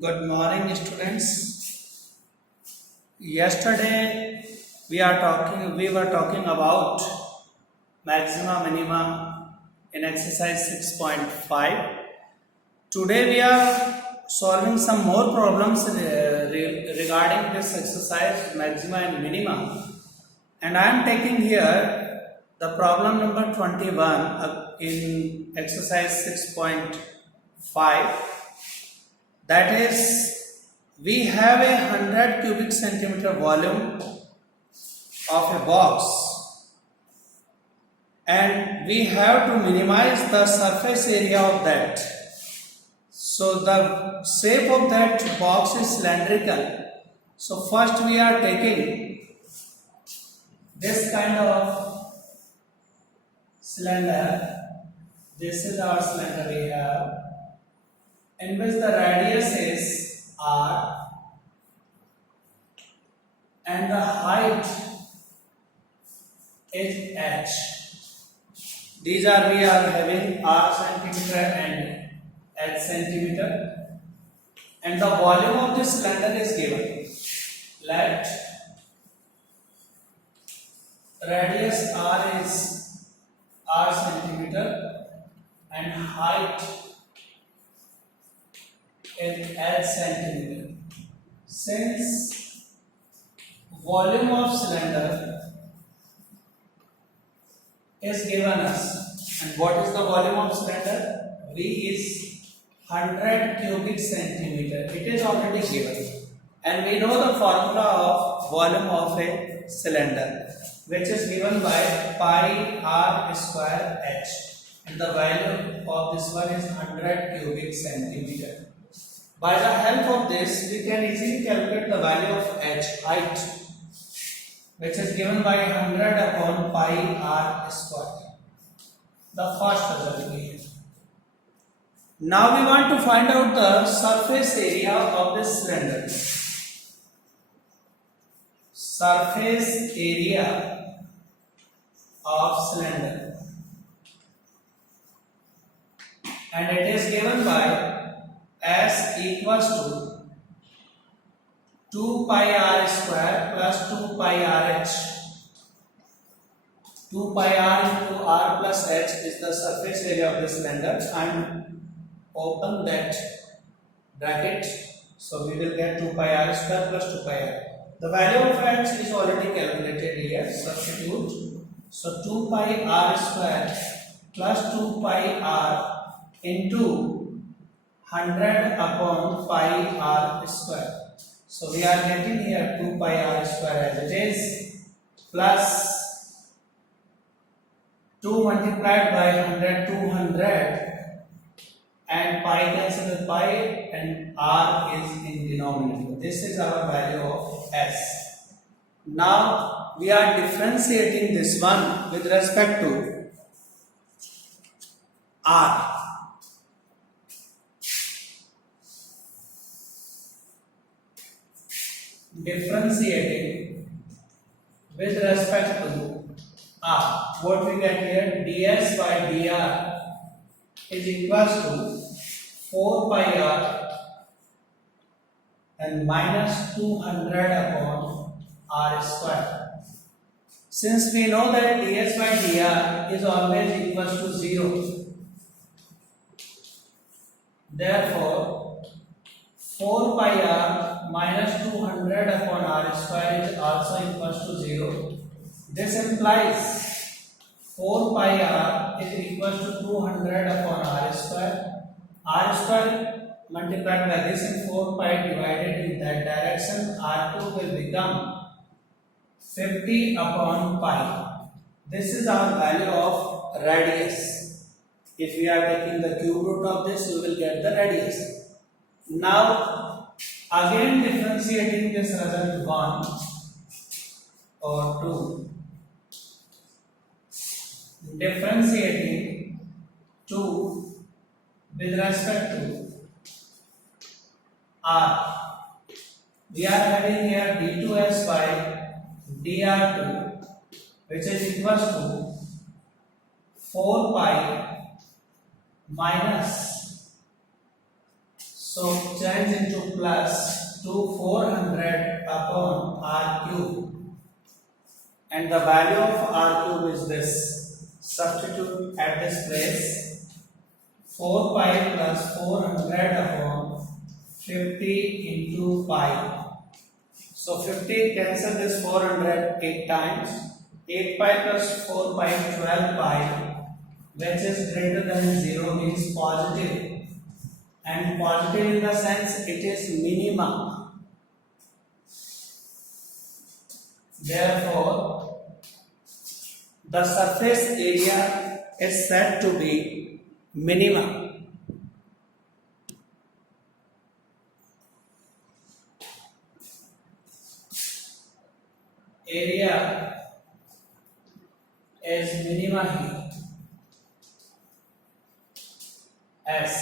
Good morning, students. Yesterday we were talking about maxima minima in exercise 6.5. Today we are solving some more problems regarding this exercise maxima and minima. And I am taking here the problem number 21 in exercise 6.5. That is, we have a 100 cubic centimeter volume of a box and we have to minimize the surface area of that. So the shape of that box is cylindrical. So first we are taking this kind of cylinder. This is our cylinder we have, in which the radius is r and the height is h. We are having r centimeter and h centimeter, and the volume of this cylinder is given. Let radius r is r centimeter and height is h centimeter. Since volume of cylinder is given us, and what is the volume of cylinder? V is 100 cubic centimeter. It is already given, and we know the formula of volume of a cylinder, which is given by pi r square h, and the value of this one is 100 cubic centimeter. By the help of this, we can easily calculate the value of h, height, which is given by 100 upon pi r square. The first result we have. Now we want to find out the surface area of this cylinder. Surface area of cylinder, and it is given by S equals to 2 pi r square plus 2 pi r h. 2 pi r into r plus h is the surface area of the cylinder, and open that bracket, so we will get 2 pi r square plus 2 pi r. The value of h is already calculated here, substitute. So 2 pi r square plus 2 pi r into 100 upon pi r square. So we are getting here 2 pi r square as it is, plus 2 multiplied by 100, 200, and pi cancel with pi, and r is in denominator. This is our value of s. Now we are differentiating this one with respect to r. Differentiating with respect to r, what we get here, ds by dr is equals to 4 pi r and minus 200 upon r square. Since we know that ds by dr is always equals to 0, therefore 4 pi r minus 200 upon r square is also equals to 0. This implies 4 pi r is equals to 200 upon r square. R square multiplied by this and 4 pi divided in that direction, r2 will become 50 upon pi. This is our value of radius. If we are taking the cube root of this, we will get the radius. Now again differentiating this result 1 or 2, differentiating 2 with respect to r, we are having here d2s by dr2, which is equals to 4 pi minus So change into plus to 400 upon r cube, and the value of r cube is this. Substitute at this place. 4 pi plus 400 upon 50 into pi. So 50 cancel this 400 8 times. 8 pi plus 4 pi 12 pi, which is greater than 0 means positive, and positive in the sense it is minimum. Therefore the surface area is said to be minimum. Area is minima here. S.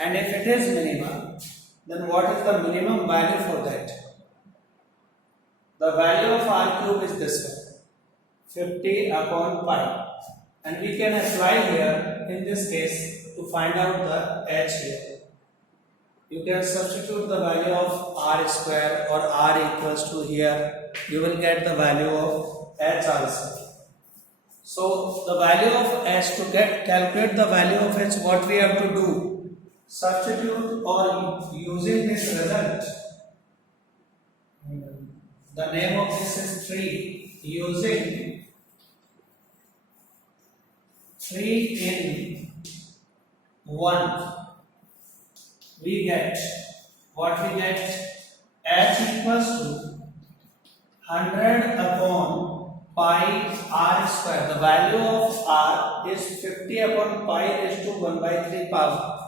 And if it is minimum, then what is the minimum value for that? The value of r cube is this one, 50 upon pi, and we can apply here in this case to find out the h here. You can substitute the value of r square or r equals to here, you will get the value of h also. So the value of h, to calculate the value of h, what we have to do? Substitute or using this result. The name of this is 3. Using 3 in 1, we get what we get. H equals to 100 upon pi r square. The value of r is 50 upon pi raised to 1 by 3 power.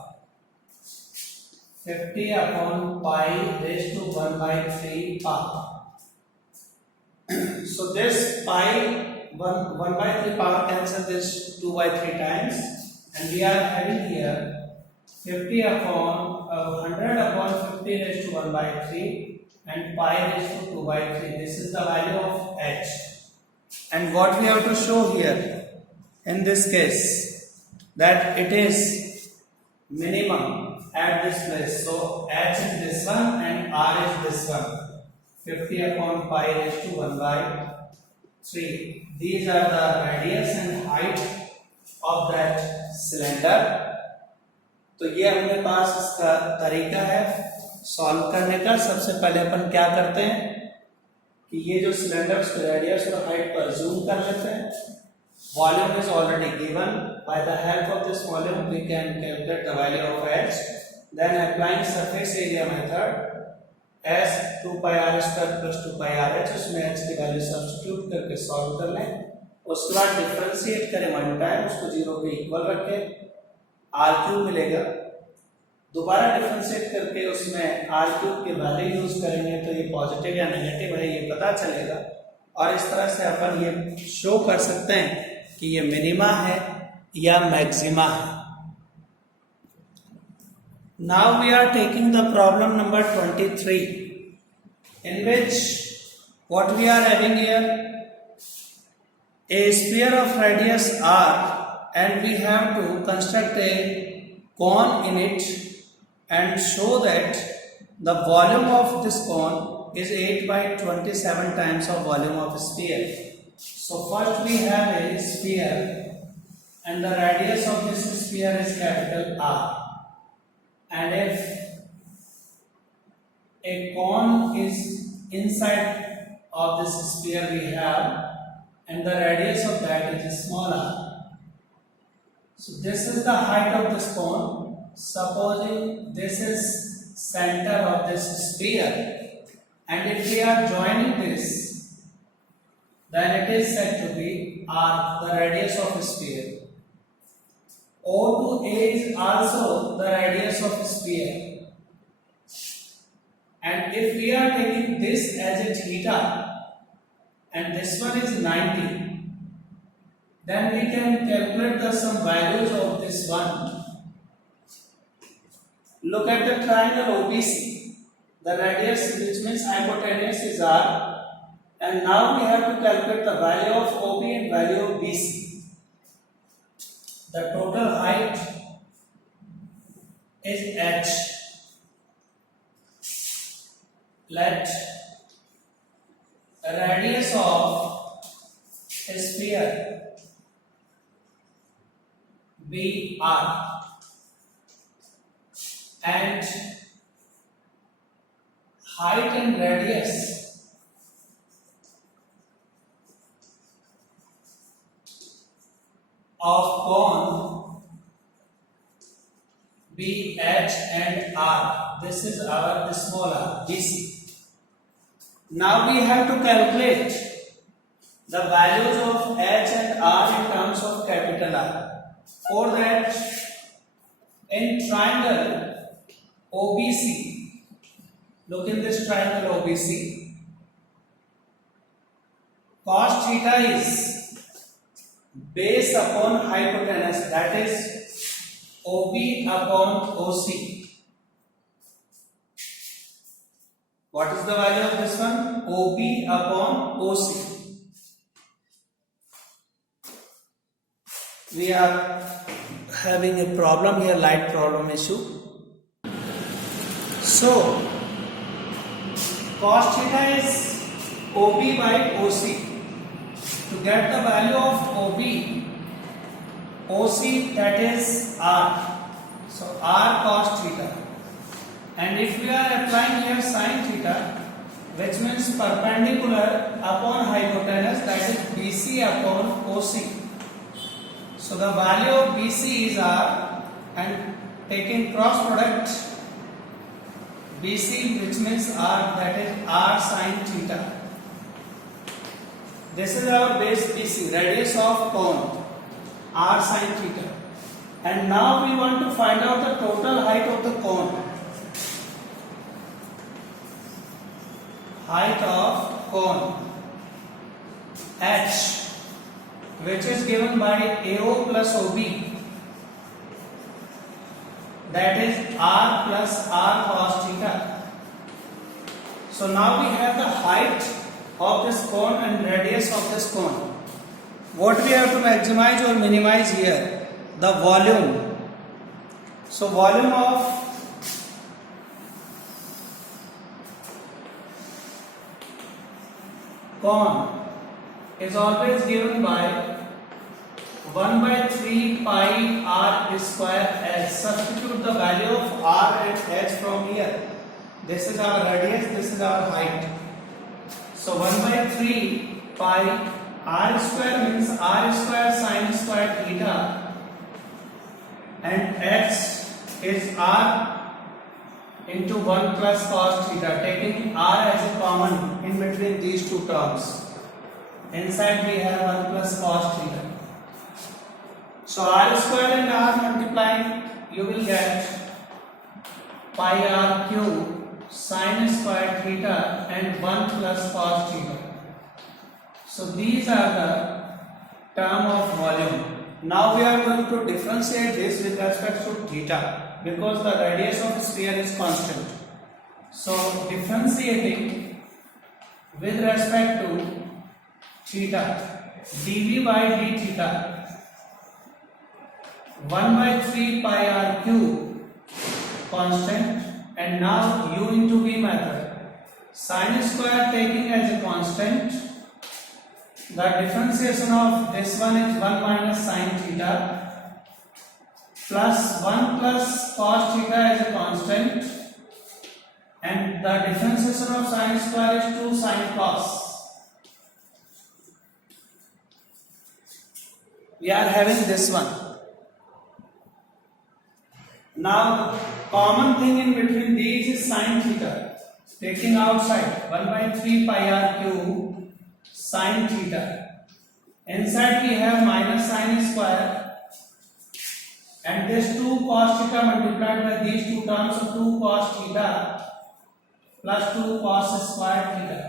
50 upon pi raised to 1 by 3 power. So this pi 1 by 3 power cancel this 2 by 3 times, and we are having here 50 upon 100 upon 50 raised to 1 by 3 and pi raised to 2 by 3. This is the value of h. And what we have to show here in this case, that it is minimum at this place. So h is this one and r is this one. 50 upon pi raised to 1 by 3. These are the radius and height of that cylinder. तो ये अपने पास इसका तरीका है solve करने का. सबसे पहले अपन क्या करते हैं कि ये जो सिलेंडर उसके रेडियस और हाइट पर जूम कर लेते हैं. Volume is already given. By the help of this volume we can calculate the value of h. Then applying surface area method, s 2 pi r square plus 2 pi r h, उसमें h की value substitute करके solve कर लें. उसके बाद differentiate करें 1 time, उसको 0 के इक्वल रखें, r क्यूब मिलेगा. दोबारा डिफरेंशिएट करके उसमें r क्यूब की वैल्यू यूज करेंगे तो ये पॉजिटिव या नेगेटिव है ये पता चलेगा. और इस तरह से अपन ये शो कर सकते हैं कि ये मिनिमा है या मैक्सिमा है. Now we are taking the problem number 23, in which what we are having here, a sphere of radius r, and we have to construct a cone in it and show that the volume of this cone is 8 by 27 times of volume of a sphere. So first we have a sphere and the radius of this sphere is capital R. And if a cone is inside of this sphere we have, and the radius of that is small r. So this is the height of this cone. Supposing this is center of this sphere, and if we are joining this, then it is said to be r, the radius of a sphere. O to A is also the radius of a sphere. And if we are taking this as a theta and this one is 90, then we can calculate some values of this one. Look at the triangle OBC. The radius, which means hypotenuse, is r, and now we have to calculate the value of OB and value of BC. The total height is h. Let radius of a sphere be r and height and radius of cone be h and r. This is our small r, BC. Now we have to calculate the values of h and r in terms of capital R. For that, in triangle OBC, look in this triangle OBC, cos theta is base upon hypotenuse, that is OB upon OC. What is the value of this one? OB upon OC. We are having a problem here, light problem issue. So, cos theta is OB by OC. To get the value of OB, OC, that is R. So, R cos theta. And if we are applying here sin theta, which means perpendicular upon hypotenuse, that is BC upon OC. So the value of BC is R, and taking cross product, BC, which means R, that is R sin theta. This is our base BC, radius of cone, R sin theta. And now we want to find out the total height of the cone. Height of cone H, which is given by AO plus OB, that is R plus R cos theta. So now we have the height of this cone and radius of this cone. What we have to maximize or minimize here? The volume. So volume of cone is always given by 1 by 3 pi r square h. Substitute the value of r and h from here. This is our radius, this is our height. So 1 by 3 pi r square means r square sin square theta, and h is r into 1 plus cos theta, taking r as a common in between these two terms. Inside we have 1 plus cos theta. So r square and r multiplying, you will get pi r cube sin square theta and 1 plus cos theta. So these are the term of volume. Now we are going to differentiate this with respect to theta, because the radius of the sphere is constant. So differentiating with respect to theta, dv by d theta, 1 by 3 pi r cube constant, and now u into v method. Sin square taking as a constant, the differentiation of this one is 1 minus sin theta plus 1 plus cos theta as a constant, and the differentiation of sin square is 2 sin cos. We are having this one. Now common thing in between these is sin theta. Taking outside 1 by 3 pi r cube sin theta. Inside we have minus sin square, and this 2 cos theta multiplied by these two terms, so 2 cos theta plus 2 cos square theta.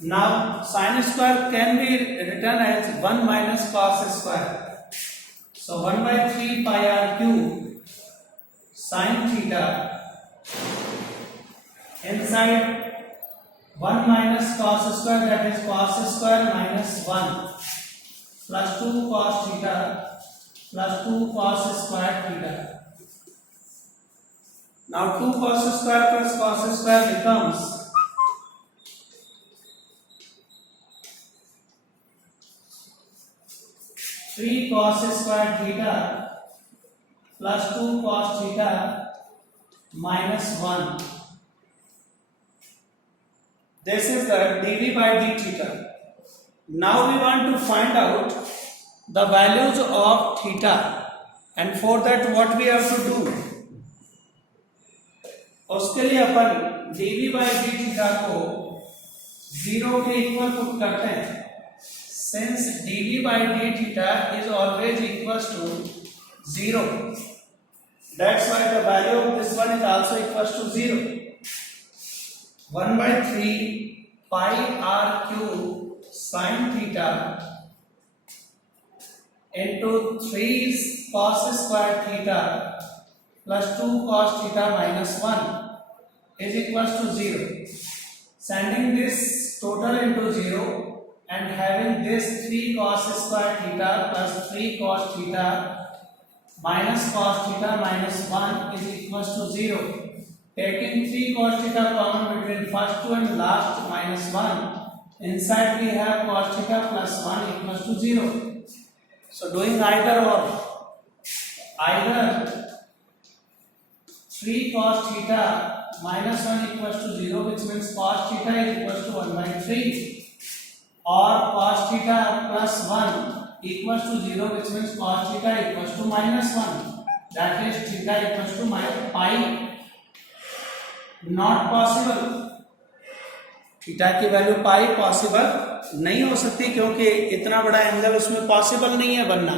Now sin square can be written as 1 minus cos square. So 1 by 3 pi r cube sin theta, inside 1 minus cos square, that is cos square minus 1 plus 2 cos theta plus 2 cos square theta. Now 2 cos square plus cos square becomes 3 cos square theta plus 2 cos theta minus 1. This is the dv by d theta. Now we want to find out the values of theta, and for that what we have to do, उसके लिए अपन dv by d theta को 0 के equal put करते हैं. Since dv by d theta is always equals to 0, that's why the value of this one is also equals to 0. 1 by 3 pi r cube sin theta into 3 cos square theta plus 2 cos theta minus 1 is equals to 0. Sending this total into 0 and having this 3 cos square theta plus 3 cos theta minus 1 is equals to 0. Taking 3 cos theta common between first two and last minus 1, inside we have cos theta plus 1 equals to 0. So doing either 3 cos theta minus 1 equals to 0, which means cos theta is equals to 1 by 3, or cos theta plus 1 equals to 0, which means cos theta equals to minus 1, that is theta equals to pi. Not possible. Theta की value pi possible नहीं हो सकती, क्योंकि इतना बड़ा angle उसमें possible नहीं है बनना.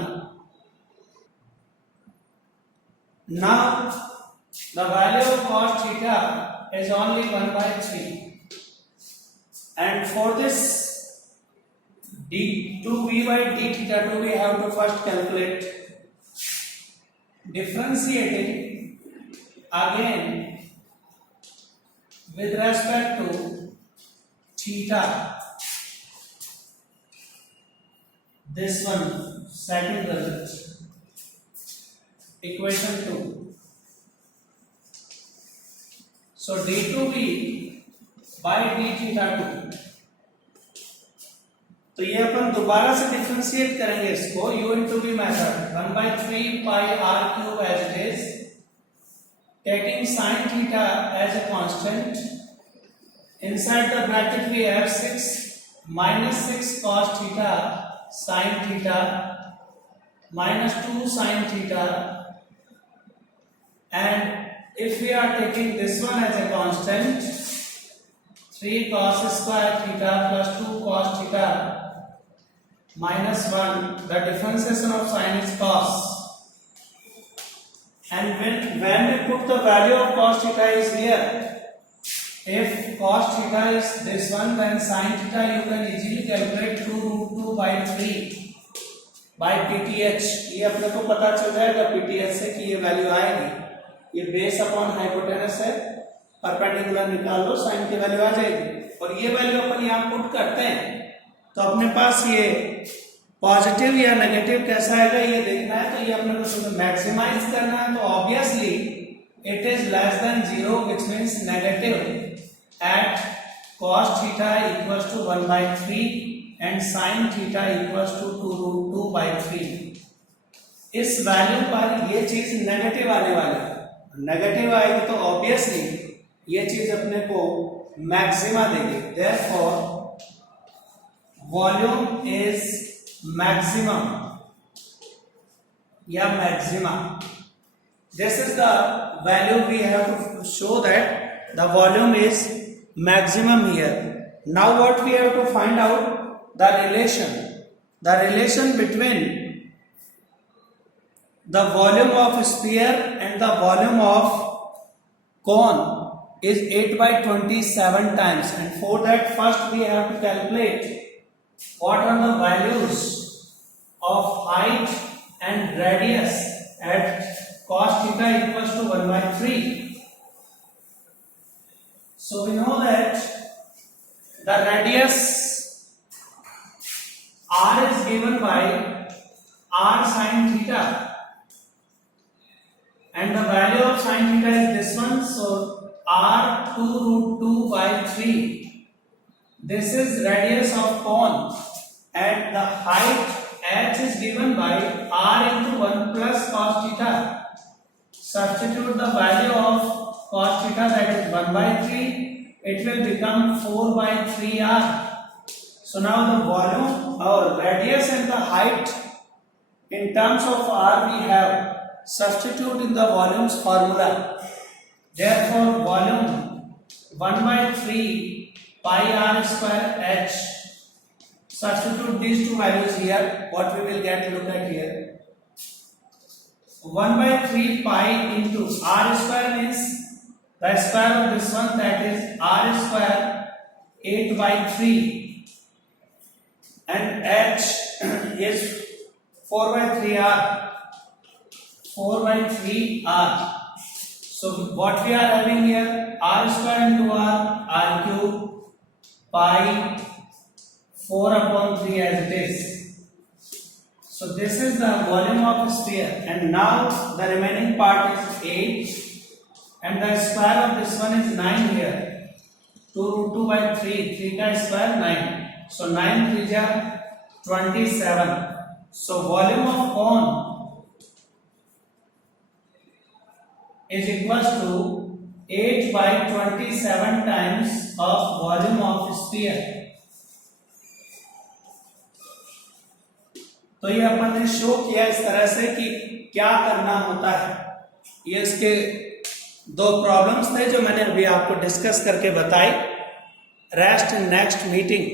Now the value of cos theta is only 1 by 3, and for this d2v by d theta 2 we have to first calculate, differentiating again with respect to theta. This one, second result, equation 2. So d2v by d theta 2, तो ये अपन दोबारा से differentiate करेंगे इसको u into v method. 1 by 3 pi r cube as it is, taking sin theta as a constant. Inside the bracket we have 6 minus 6 cos theta sin theta minus 2 sin theta, and if we are taking this one as a constant, 3 cos square theta plus 2 cos theta minus 1, the differentiation of sin is cos, and when we put the value of cos theta is here, if cos theta is this one, then sin theta you can easily calculate 2 root 2 by 3 by pth. ये अपने को पता चल जाएगा pth से कि ये value आएगी. ये बेस अपॉन हाइपोटेनस है, परपेंडिकुलर निकाल लो, साइन की वैल्यू आ जाएगी. और ये वैल्यू अपन यहाँ पुट करते हैं तो अपने पास ये पॉजिटिव या नेगेटिव कैसा आएगा ये देखना है. तो ये अपने को मैक्सिमाइज करना है, तो obviously it is less than 0, which means negative at cos theta equals to 1 by 3 and sin theta equals to 2 root 2 by 3. इस वैल्यू पर ये चीज नेगेटिव आने वाली है. नेगेटिव आएगी तो ऑब्वियसली ये चीज अपने को मैक्सिमा देगी. Therefore volume is maximum या maxima. This is the value we have to show that the volume is maximum here. Now what we have to find out, the relation between the volume of sphere and the volume of cone is 8 by 27 times, and for that first we have to calculate what are the values of height and radius at cos theta equals to 1 by 3. So we know that the radius r is given by r sin theta, and the value of sin theta is this one, so r 2 root 2 by 3. This is radius of cone, and the height h is given by r into 1 plus cos theta. Substitute the value of cos theta, that is 1 by 3. It will become 4 by 3r. So now the volume or radius and the height in terms of r we have. Substitute in the volumes formula. Therefore volume 1 by 3 pi r square h. Substitute these two values here. What we will get, look at here. 1 by 3 pi into r square means the square of this one, that is r square 8 by 3, and h is 4 by 3r. 4 by 3r. So what we are having here, r square into r cube pi 4 upon 3 as it is. So this is the volume of a sphere, and now the remaining part is 8, and the square of this one is 9 here. 2 root 2 by 3, 3 ka square 9. So 9 3 ja 27. So volume of cone is equals to 8 by 27 times of volume of sphere. तो ये अपन ने show किया इस तरह से कि क्या करना होता है. ये इसके दो प्रॉब्लम्स थे जो मैंने अभी आपको डिस्कस करके बताई. Rest in next meeting.